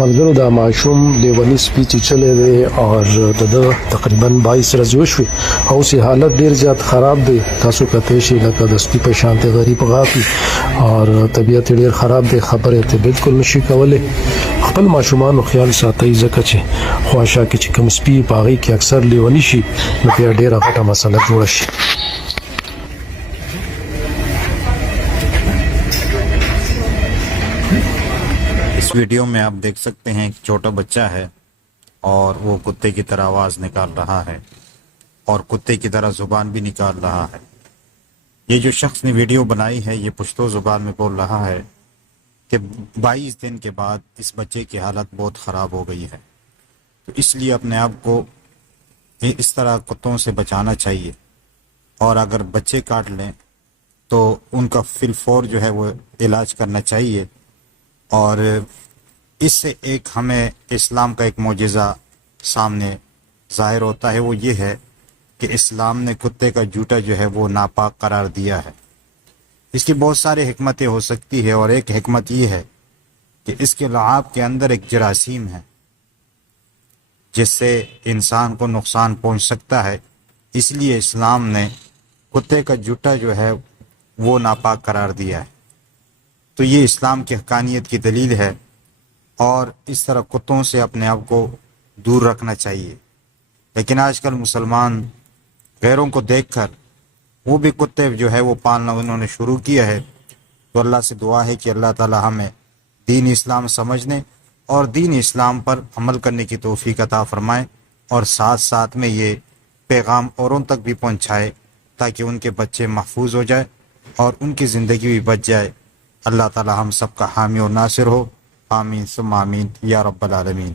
ملګرو دا ماشوم لیونی سپي چې چلی دی اور د ده تقریبا 22 ورځې وشوې او اوس یې حالت ډېر زیات خراب دی. تاسو کتلی شئ لکه د سپي په شانتې غریب غاپي اور طبیعت یې ډېر خراب دی، خبرې ته بالکل نشي کولی. خپل ماشومانو خیال ساتئ ځکه چې خواشه کې چې کوم سپي په هغې کې اکثر لیوني شي نو بیا ډېره غټه مسله جوړه شي. اس ویڈیو میں آپ دیکھ سکتے ہیں ایک چھوٹا بچہ ہے اور وہ کتے کی طرح آواز نکال رہا ہے اور کتے کی طرح زبان بھی نکال رہا ہے. یہ جو شخص نے ویڈیو بنائی ہے یہ پشتو زبان میں بول رہا ہے کہ 22 دن کے بعد اس بچے کی حالت بہت خراب ہو گئی ہے، تو اس لیے اپنے آپ کو اس طرح کتوں سے بچانا چاہیے اور اگر بچے کاٹ لیں تو ان کا فی الفور جو ہے وہ علاج کرنا چاہیے. اور اس سے ایک ہمیں اسلام کا ایک معجزہ سامنے ظاہر ہوتا ہے، وہ یہ ہے کہ اسلام نے کتے کا جوتا جو ہے وہ ناپاک قرار دیا ہے. اس کی بہت سارے حکمتیں ہو سکتی ہے اور ایک حکمت یہ ہے کہ اس کے لعاب کے اندر ایک جراثیم ہے جس سے انسان کو نقصان پہنچ سکتا ہے. اس لیے اسلام نے کتے کا جوتا جو ہے وہ ناپاک قرار دیا ہے. تو یہ اسلام کی حقانیت کی دلیل ہے اور اس طرح کتوں سے اپنے آپ کو دور رکھنا چاہیے. لیکن آج کل مسلمان غیروں کو دیکھ کر وہ بھی کتے جو ہے وہ پالنا انہوں نے شروع کیا ہے. تو اللہ سے دعا ہے کہ اللہ تعالی ہمیں دین اسلام سمجھنے اور دین اسلام پر عمل کرنے کی توفیق عطا فرمائے اور ساتھ ساتھ میں یہ پیغام اوروں تک بھی پہنچائے تاکہ ان کے بچے محفوظ ہو جائے اور ان کی زندگی بھی بچ جائے. اللہ تعالی ہم سب کا حامی اور ناصر ہو. آمین ثم آمین یا رب العالمین.